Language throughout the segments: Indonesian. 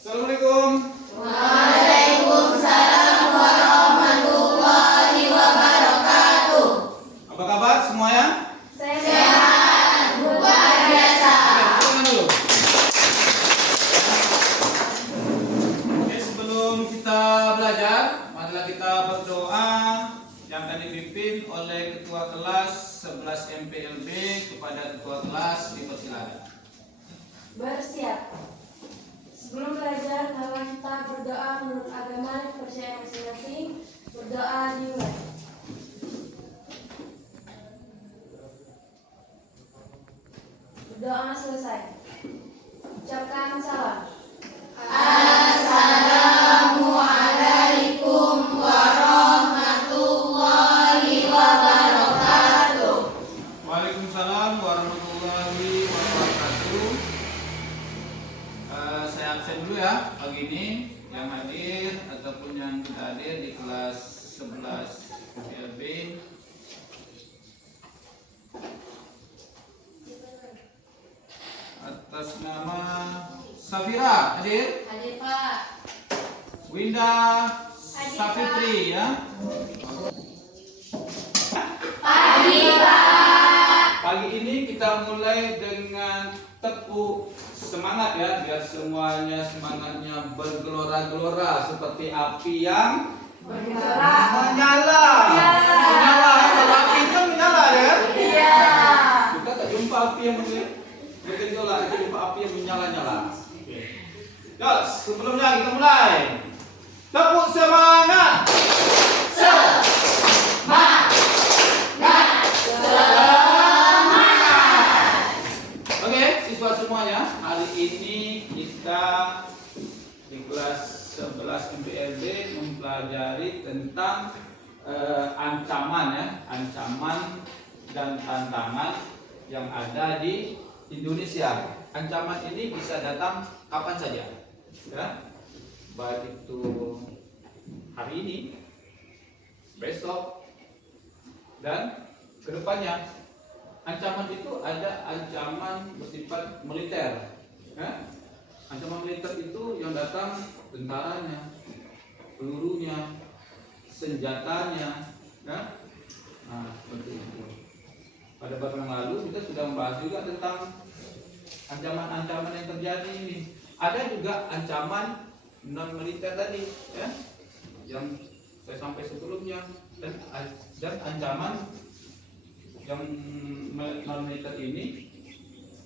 Assalamualaikum. Waalaikumsalam warahmatullahi wabarakatuh. Apa kabar semuanya? Sehat, luar biasa. Tangan dulu. Oke, sebelum kita belajar, marilah kita berdoa yang akan dipimpin oleh Ketua Kelas 11 MPLB. Kepada Ketua Kelas dipersilakan. Bersiap. Sebelum belajar, marilah kita berdoa menurut agama dan kepercayaan masing-masing. Berdoa dimulai. Berdoa selesai. Ucapkan salam. Assalamualaikum warahmatullahi wabarakatuh. Waalaikumsalam warahmatullahi wabarakatuh. Saya absen dulu ya pagi ini, yang hadir ataupun yang tidak hadir di kelas 11 MPLB. Atas nama Safira hadir, Hadir Pak. Winda Safitri ya. Pagi Pak. Pagi ini kita mulai dengan tepuk semangat ya, biar semuanya semangatnya bergelora-gelora seperti api yang menyala. Menyala, kalau api itu kan menyala ya. Iya. Kita tak jumpa api yang bergejolak, kita jumpa api yang menyala-nyala. Ya, sebelumnya kita mulai. Tepuk semangat. Oke, siswa semuanya, hari ini kita di kelas 11 MPLB mempelajari tentang ancaman ya, ancaman dan tantangan yang ada di Indonesia. Ancaman ini bisa datang kapan saja, ya, baik itu hari ini, besok, dan kedepannya. Ancaman itu ada ancaman bersifat militer, ya? Ancaman militer itu yang datang tentaranya, pelurunya, senjatanya, ya? Nah, seperti itu. Pada bab yang lalu kita sudah membahas juga tentang ancaman-ancaman yang terjadi ini. Ada juga ancaman non militer tadi, ya, yang saya sampai sebelumnya, dan ancaman yang non militer ini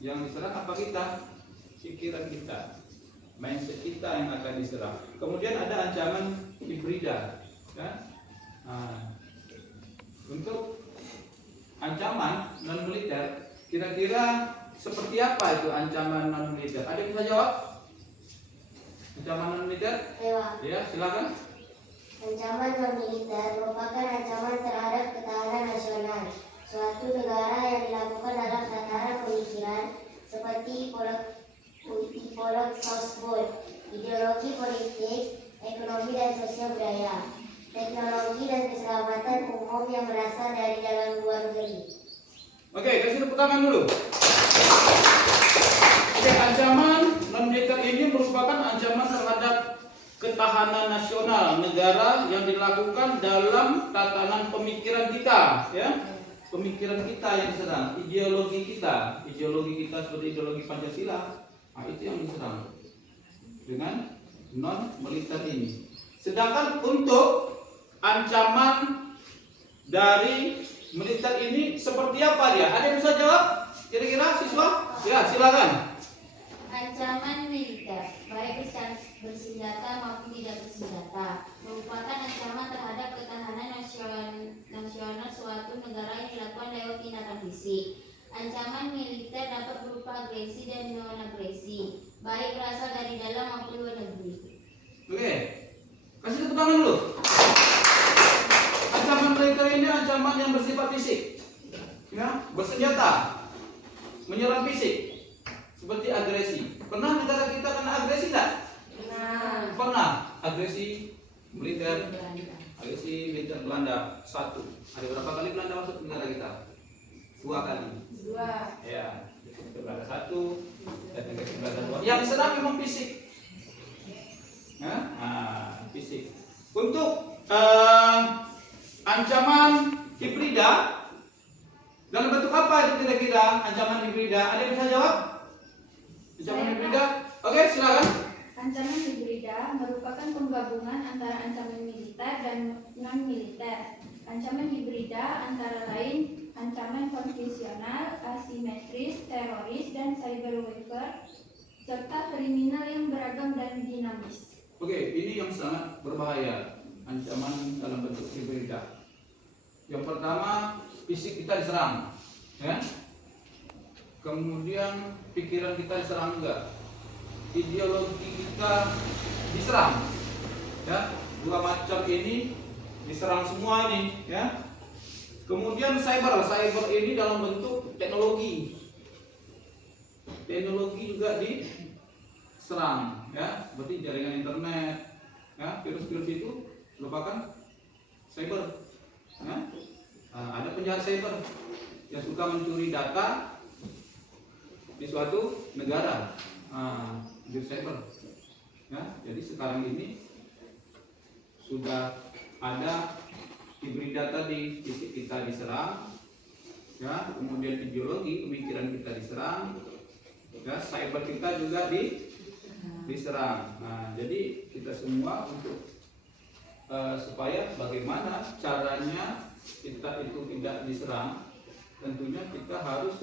yang diserang apa kita? Pikiran kita, mindset kita yang akan diserang. Kemudian ada ancaman hibrida, ya? Nah, untuk ancaman non militer, kira-kira seperti apa itu ancaman non militer? Ada yang bisa jawab? Ancaman non militer? Ya, silakan. Ancaman non-militer merupakan ancaman terhadap ketahanan nasional suatu negara yang dilakukan dalam tataran pemikiran seperti polog Southboard, ideologi politik, ekonomi dan sosial budaya, teknologi dan keselamatan umum yang berasal dari dalam luar negeri. Oke, kasih tepuk tangan dulu. Oke, ancaman non-militer ini merupakan ancaman terhadap ketahanan nasional negara yang dilakukan dalam tatanan pemikiran kita, ya. Pemikiran kita yang diserang, ideologi kita seperti ideologi Pancasila, nah itu yang diserang dengan non militer ini. Sedangkan untuk ancaman dari militer ini seperti apa dia? Ada yang bisa jawab? Kira-kira siswa? Ya, silakan. Ancaman militer, baik bersenjata maupun tidak bersenjata, merupakan ancaman terhadap ketahanan nasional suatu negara yang dilakukan lewat tindakan fisik. Ancaman militer dapat berupa agresi dan non-agresi, baik berasal dari dalam maupun luar negeri. Oke, kasih tepuk tangan dulu. Ancaman militer ini ancaman yang bersifat fisik, ya, bersenjata, menyerang fisik, seperti agresi. Pernah negara kita kena agresi tidak? Pernah. Agresi militer Belanda. Satu. Ada berapa kali Belanda masuk ke negara kita? 2 kali. Ya, Belanda 1 dan negara Belanda 2. Yang serang memang fisik. Untuk ancaman hibrida dalam bentuk apa itu kira-kira ancaman hibrida? Ada yang bisa jawab? Ancaman hibrida? Oke, silakan. Ancaman hibrida merupakan penggabungan antara ancaman militer dan non-militer. Ancaman hibrida antara lain ancaman konvensional, asimetris, teroris, dan cyber warfare, serta kriminal yang beragam dan dinamis. Oke, ini yang sangat berbahaya, ancaman dalam bentuk hibrida. Yang pertama, fisik kita diserang, ya. Kemudian pikiran kita diserang juga, ideologi kita diserang, ya. Dua macam ini diserang semua ini, ya. Kemudian cyber ini dalam bentuk teknologi juga diserang, ya, seperti jaringan internet, ya. Virus-virus itu merupakan cyber, ya. Ada penjahat cyber yang suka mencuri data di suatu negara, di cyber, ya. Jadi sekarang ini sudah ada hibrida tadi, fisik kita diserang, ya, kemudian ideologi pemikiran kita diserang, ya, cyber kita juga diserang. Nah, jadi kita semua untuk supaya bagaimana caranya kita itu tidak diserang, tentunya kita harus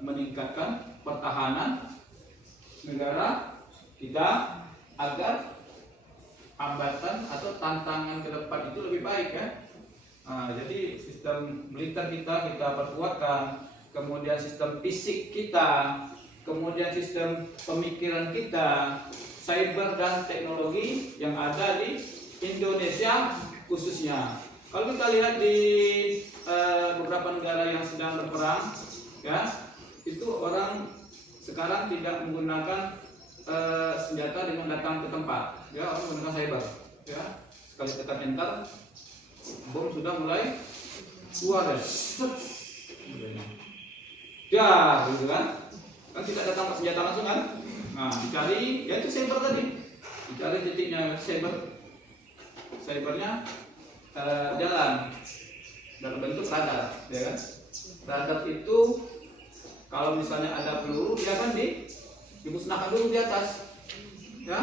meningkatkan pertahanan negara kita agar hambatan atau tantangan ke depan itu lebih baik, ya. Jadi sistem militer kita perkuatkan, kemudian sistem fisik kita, kemudian sistem pemikiran kita, cyber dan teknologi yang ada di Indonesia khususnya. Kalau kita lihat di beberapa negara yang sedang berperang, ya, itu orang sekarang tidak menggunakan senjata dengan datang ke tempat, ya, orang menggunakan cyber, ya. Sekali tekan enter, bom sudah mulai keluar, ya, gitu kan tidak datang ke senjata langsung kan. Nah, dicari, ya itu cyber tadi, dicari titiknya cybernya jalan dalam bentuk radar, ya kan. Radar itu kalau misalnya ada peluru, dia kan dimusnahkan dulu di atas, ya.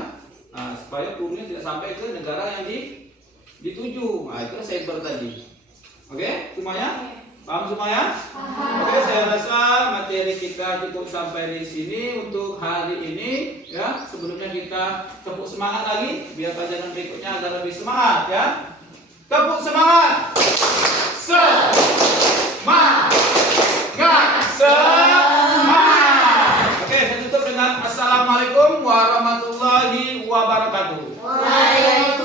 Nah, supaya pelurunya tidak sampai ke negara yang dituju. Nah, itu cyber tadi. Oke, semuanya paham semuanya? Oke, saya rasa materi kita cukup sampai di sini untuk hari ini, ya. Sebelumnya kita tepuk semangat lagi biar pelajaran berikutnya agar lebih semangat, ya. Tepuk semangat. Semangat. Semangat. Oke, saya tutup dengan assalamualaikum warahmatullahi wabarakatuh. Waalaikumsalam.